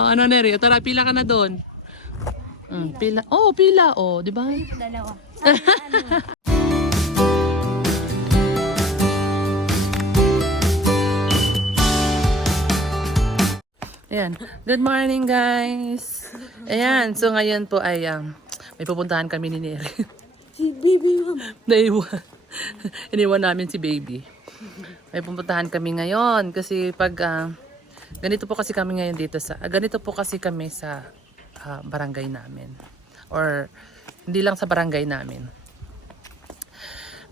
Oh, ano Neri? Tara, pila ka na doon. Mm, pila. Oh, pila. Oh, di ba? Dalawa. Ayan. Good morning, guys. Ayan. So, ngayon po ay um, may pupuntahan kami ni Neri. Si baby mama. Naiwan. Iniwan namin si baby. May pupuntahan kami ngayon kasi pag ah, ganito po kasi kami ngayon dito sa ganito po kasi kami sa ah, barangay namin or hindi lang sa barangay namin.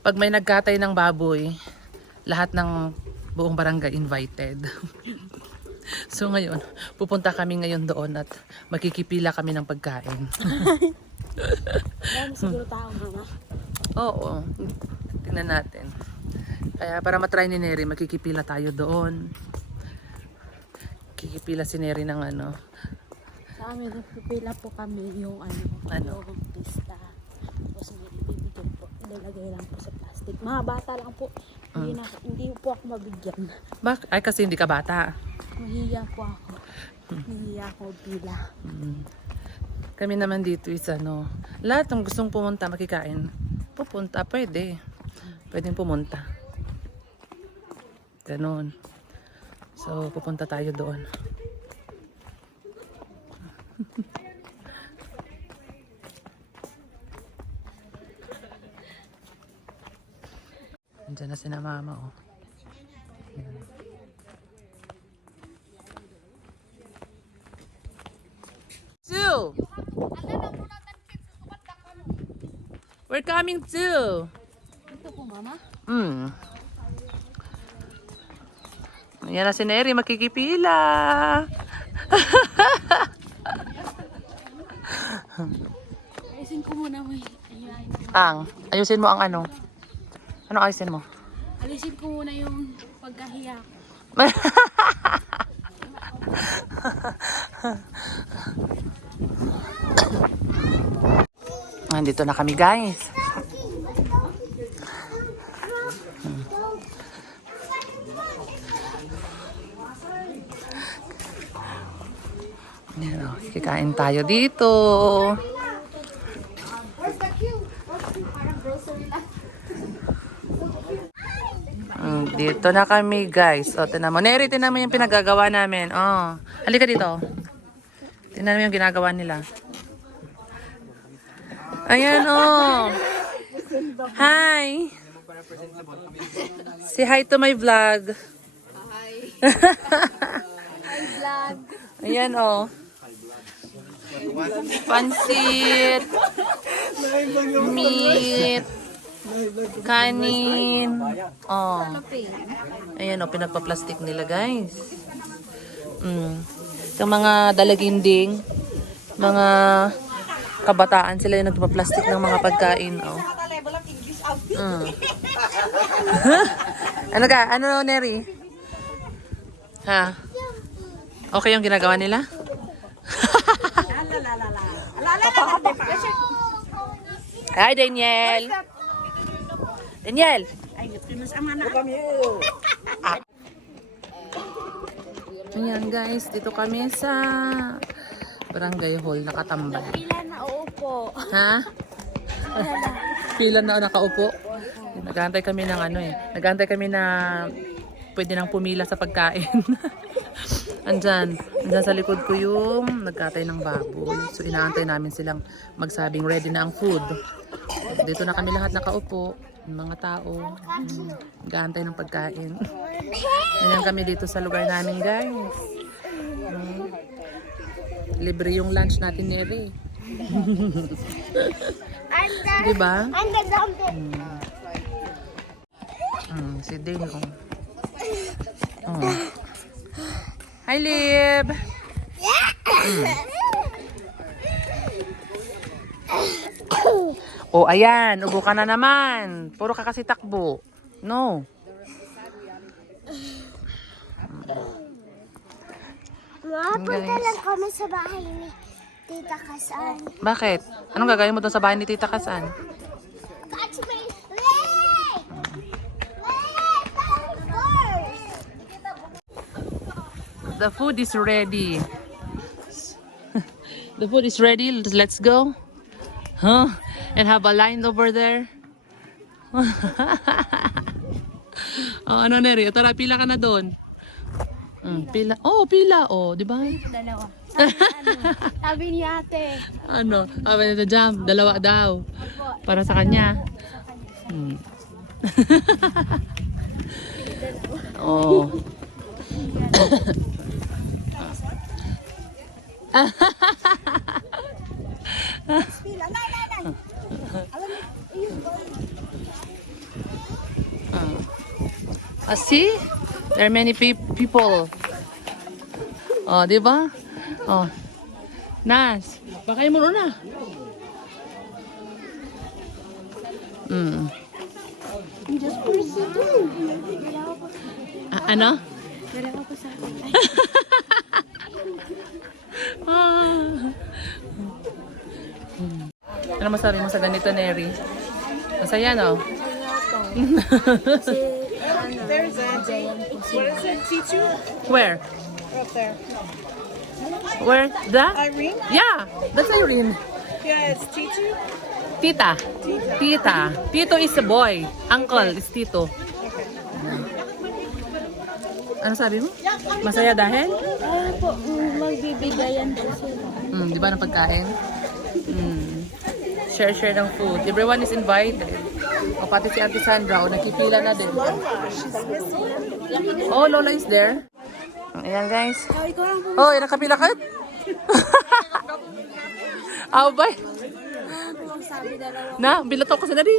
Pag may nagkatay ng baboy, lahat ng buong barangay invited. so ngayon, pupunta kami ngayon doon at makikipila kami ng pagkain. Siguro tao mama. Oo. Tingnan natin. Kaya para matry ni Neri, makikipila tayo doon. Kikipila si Neri ng ano. Sa amin, nagpipila po kami yung ano, Ano? yung pista. Tapos may ibibigay po. Ilalagay lang po sa plastic. Mga bata lang po. Hindi, na, hindi po ako mabigyan. Bak Ay, kasi hindi ka bata. Mahiya po ako. Mahiya ako pila. Mm. Kami naman dito is ano, lahat ng gustong pumunta makikain, pupunta, pwede. Pwedeng pumunta. Ganon. So, pupunta tayo doon. Andiyan na si na mama, oh. Two. We're coming too. Ito po mama. Hmm. Ayan na si Neri, makikipila. Ayusin ko muna may. Ang, ayusin mo ang ano. Ano ayusin mo? Alisin ko muna yung pagkahiya ko. Nandito na kami guys. Yan o, kikain tayo dito. Mm, Dito na kami guys. O, tinan mo. Neri, tinan mo yung pinagagawa namin. Oh. Halika dito. Tinan mo yung ginagawa nila. Ayan oh. Hi. Say hi to my vlog. Hi. vlog. Ayan oh. Pansit. Meat. Kanin. Oh. Ayan oh, pinagpa-plastic nila guys. Mm. Yung mga dalaginding, mga kabataan sila yung nagpa-plastic ng mga pagkain. Oh. Mm. ano ka? Ano, Neri? Ha? Okay yung ginagawa nila? Hi, Daniel. Daniel. Ah. Ayan guys, dito kami sa barangay hall nakatambay. Pila na uupo. Ha? Pila na nakaupo. Nagantay kami ng ano eh. Nagantay kami na pwede nang pumila sa pagkain. Andyan. Andyan sa likod ko yung nagkatay ng baboy. So inaantay namin silang magsabing ready na ang food. Dito na kami lahat nakaupo. Mga tao. Nag-aantay ng pagkain. Ganyan kami dito sa lugar namin guys. Mm. Libre yung lunch natin ni Eri. Di ba? And the dumpling. Mm, si Dane, oh. oh. Hi, Lib! Oh, ayan. Ubo ka na naman. Puro ka kasi takbo. No. Mapunta lang kami sa bahay ni Tita Kasan. Bakit? Anong gagawin mo doon sa bahay ni Tita Kasan? Catch me! Wait! Wait! The food is ready. The food is ready. Let's go. Huh? And have a line over there. oh, ano Neri? Tara, pila ka na doon. Mm, pila. Oh, pila. Oh, di ba? Dalawa. Sabi, ni ate. Ano? Sabi nito jam. Dalawa daw. Para sa kanya. Hmm. oh. Ah, see? There are many pe- people. Oh, di ba? Oh. Nas, baka mo na. Mm. Just pursue. Ah, ano? Dalawa ko sa akin. Ay, Ah. Ano masabi mo sa ganito, Neri? Masaya, no? kasi, ano, Jayan po sila. Where? Up there. Where? The? Irene? Yeah, that's Irene. Yeah, it's Titu. Tita. Tita. Tito is a boy. Uncle is Tito. Ano sabi mo? Masaya dahil? Ay po, mm, magbibigayan po sila. Mm, di ba ng pagkain? Mm. Share-share ng food. Everyone is invited. O pati si Auntie Sandra, o nakipila na din. Oh, Lola is there. Ayan guys. Oh, nakapila ka? Aw, bay. Na, bilato ko sila di.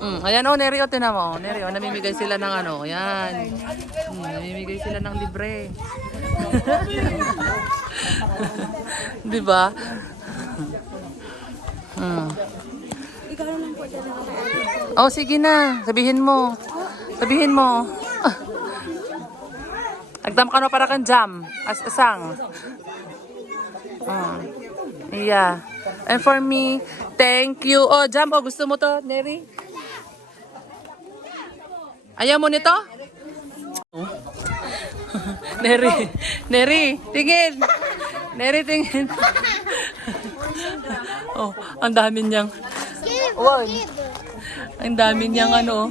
Mm, ayan oh, Neri, oh, tinan mo. Neri, oh, namimigay sila ng ano, ayan. Mm, namimigay sila ng libre. Di ba? Mm. Ate. Oh, sige na. Sabihin mo. Sabihin mo. Ah. Nagdam ka na para kang jam. As asang. Oh. Yeah. And for me, thank you. Oh, jam. Oh, gusto mo to, Neri? Ayaw mo nito? Neri. Neri, tingin. Neri, tingin. Oh, ang dami niyang. Wow. Ang dami niyang ano. oh.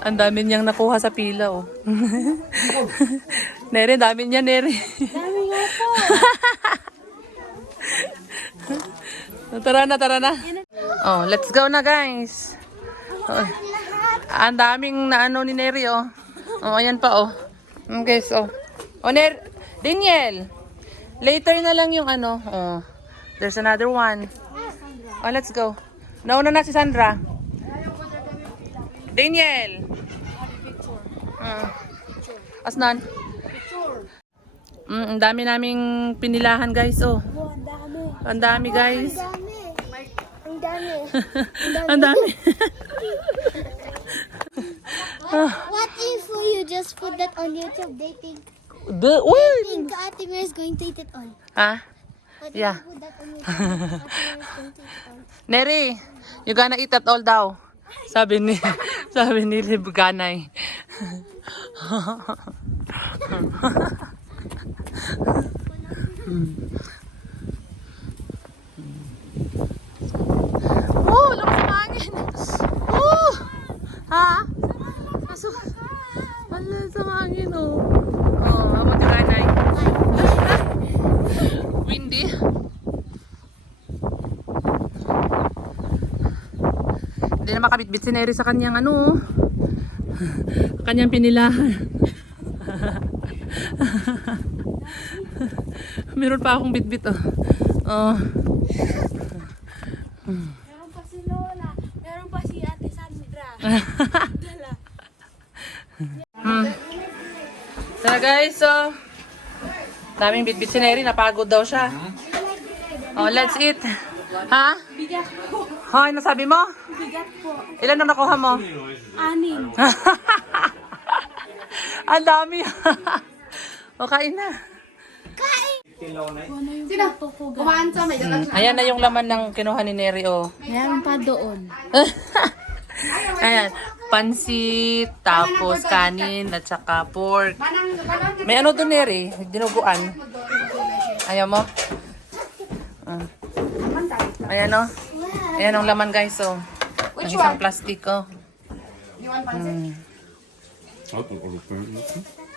Ang dami niyang nakuha sa pila oh. Neri, dami niya Neri. Dami nga po. tara na, tara na. Oh, let's go na guys. Oh, ang daming na ano ni Neri oh. Oh, ayan pa oh. Mm, guys oh. Oh, Ner Daniel. Later na lang yung ano. Oh. There's another one. Oh, let's go. Nauna na si Sandra. Daniel. Uh, asnan? Mm, ang dami naming pinilahan guys oh. Ang dami. Guys. Ang dami. Ang dami. What if you just put that on YouTube? They think The, uy! think Ate Mary is going to eat it all. Ah, What Yeah. Neri, you gonna eat that all daw. Sabi ni, sabi ni Libganay. oh, lakas ng hangin. Oh! Ha? Pasok. Ang lakas ng hangin, oh. Oh, amo ti Ganay. Windy. Hindi na makabitbit si Neri sa kanyang ano. kanyang pinilahan. Meron pa akong bitbit oh. Oh. Meron pa si Lola. Meron pa si Ate Sandra. Dala. Hmm. Tara guys, so daming bitbit si Neri, napagod daw siya. Oh, let's eat. Ha? Bigat po. Hoy, nasabi mo? Bigat po. Ilan na nakuha mo? Anim. Ang dami. o, kain na. Ano yung Sino? po guys? Hmm, Ayan na yung laman ng kinuha ni Neri, oh. Meron pa doon. Ayan, pansit, tapos kanin, at saka pork. May ano doon, Neri? Dinuguan. Ayaw mo? Ah. Ayan o. Ayan ang laman guys. So, ng isang plastic oh. Hmm. Every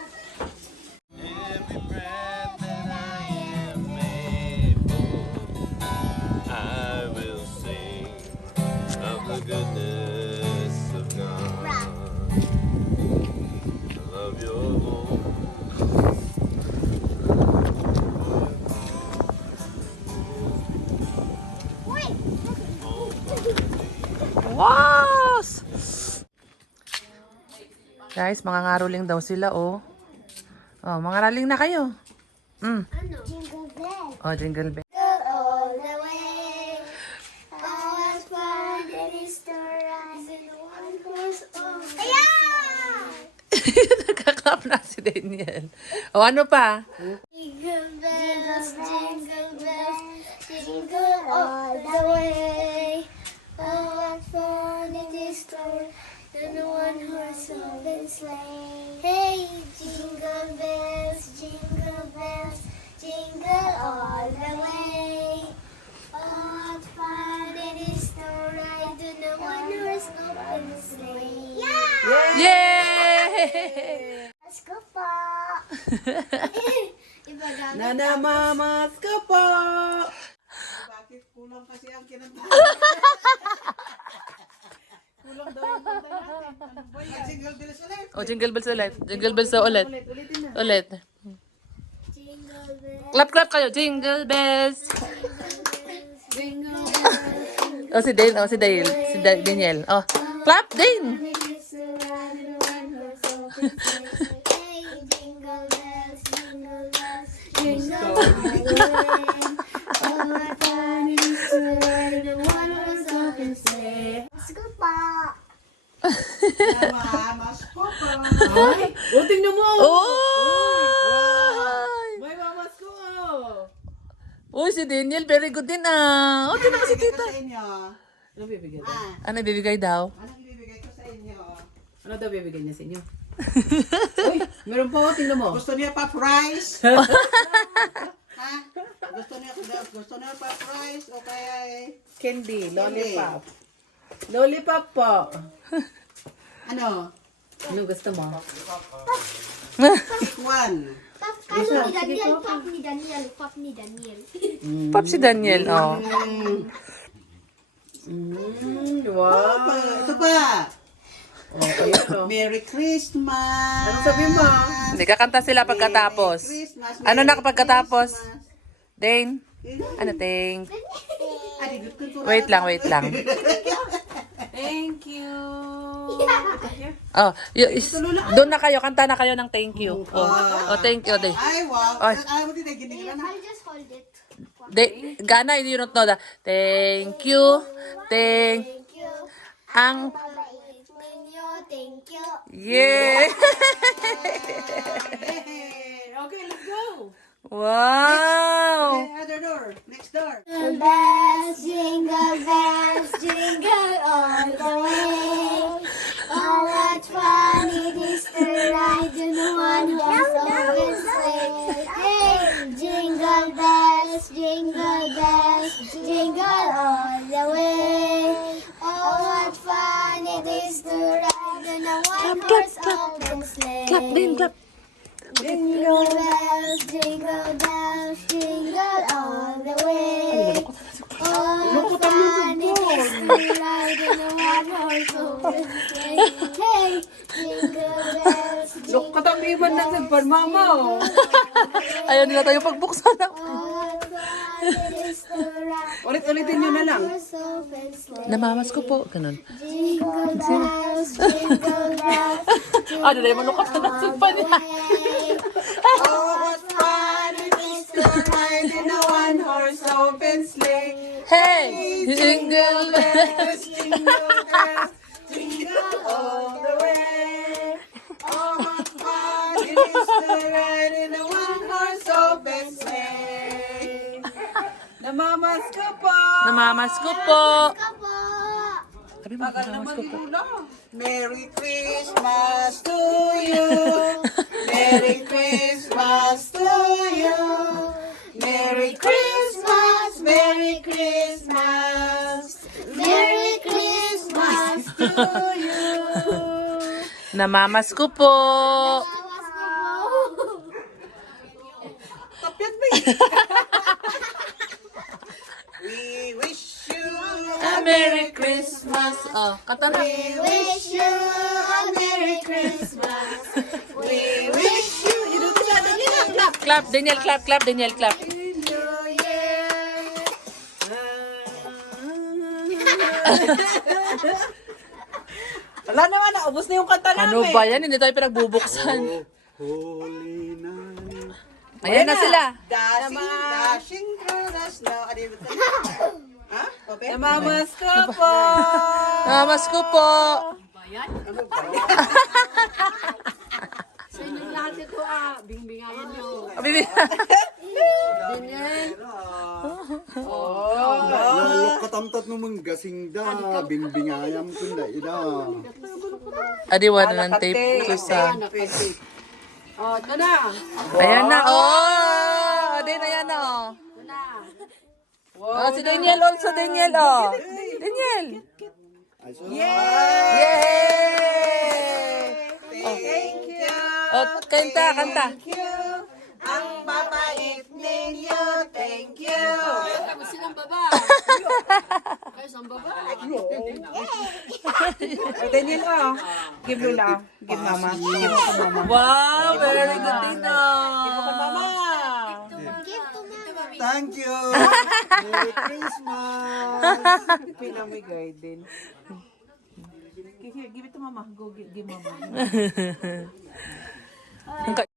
Wow! Guys, mga ngaruling daw sila, oh. Oh, mga raling na kayo. Mm. Jingle bell. Oh, jingle bell. Oh. Nagkaklap na si Daniel. O, ano pa? Jingle bells, jingle bells, jingle all the way. One-horse open sleigh. Hey, jingle bells, jingle bells, jingle all the way. Oh, what fun it is to ride in a one-horse open sleigh. Yeah! Yay! Let's go po! Iba gamit. Nanamamas ka po! Bakit kulang kasi ang kinanta? Kulang daw yung kanta natin. Ano ba yan? Single bells ulit. O, jingle bells ulit. Jingle bells ulit. Ulit, ulitin na. Ulit. Jingle bells, Clap, clap kayo. Jingle bells. jingle bells. O, si Dale. O, si Dale. Si Da- Daniel. O, clap, Dane. Jingle bells, Oh, go po! Nanamamas ko po. O, tingnan mo. Oy! May mamas ko oh. Uy, si Daniel. Very good din ah. O, tingnan mo si Bibigay ko tita. sa inyo. Ano bibigay ko? Ah, Ano bibigay daw? anong bibigay ko sa inyo? Ano daw bibigay niya sa inyo? Uy, meron pa ako, tingnan mo. Gusto niya pa price? ha? Gusto niya gusto niya pa price o kaya eh, Candy, lollipop. Lollipop po. ano? Anong gusto mo? Pick one. Pop, ano ni Daniel? Pop ni Daniel. Pop ni Daniel. Pop si Daniel. Oh. Mm, wow. Pa, ito pa. Merry Christmas. Ano sabi mo? Hindi, kakanta sila pagkatapos. Christmas. Ano na pagkatapos? Dane? Ano, to- Wait lang, wait lang. Thank you. Oh, y- is- doon na kayo, kanta na kayo ng thank you. Oh, oh thank you. Dane. Ay, wow. Ay. Ay, mo din ginigilan na. I'll just hold it. De, Gana, you don't know that. Thank you. Thank Thank you. ang Babait ninyo. Thank you. yeah. Hey, okay, let's go. Wow. Okay, other door. Next door. Jingle bells, jingle bells, jingle all the way. Oh, what fun it is to ride in a one-horse open sleigh. Hey, jingle bells, jingle bells, jingle all the way. Oh, what fun it is to ride in a one-horse open sleigh. Clap din, clap. Jingle bells, jingle bells, jingle all the way. Oh, what fun is to ride in a one-horse open sleigh. Hey, jingle bells, Look, katabiban na sa mama oh. Ayaw nila tayo pagbuksan. oh, what fun it is to ride Ulit-ulitin nyo na lang. in a one-horse open sleigh. Namamas ko po. Ganun. Jingle bells, jingle bells, Ah, dali manukap na nasugpan niya. Oh, what fun it is to ride in a one-horse open sleigh. Hey! Jingle bells. Jingle bells, jingle all the way. Oh, what fun it is to ride in a one-horse open sleigh. Namamas ko po. Namamas ko po. Mo, namamas ko po. Merry Christmas Namamas ko po. Tapyan ba yun? We wish you A Merry Christmas. Oh, kata na. Wish you a Merry Christmas. We wish you Ito siya, Daniel Clap Clap, Daniel, clap, clap, Daniel, clap. Wala naman, naubos na yung kanta Ano namin. ba yan? Hindi tayo pinagbubuksan. Holy night. Ayan na sila. Dashing, dashing through the snow. Ano yun? Ha? Open? Namamas ko po. Namamas ko po. Sa inyong lahat ito ah, bingbingayan nyo. Bibi. Katamtat naman gasing da, bingbingayam kunda ida. Adi, wala ng tape ko sa... Oh, ito na. Ayan na. Oh! Adi, ayan na. Oh. Oh, si Daniel also, Daniel. Oh. Daniel. Yay! Thank you. Oh, kanta, kanta. Thank you. Ang babait ninyo. Thank you. Tapos silang baba. Kayo sa baba. Daniel, oh. Give Lula. Give Mama. Give kay Mama. Wow, very good, Tino. Give kay Mama. Thank you! Merry Christmas! Pinamigay din. Give, give it to Mama. Go give, give Mama.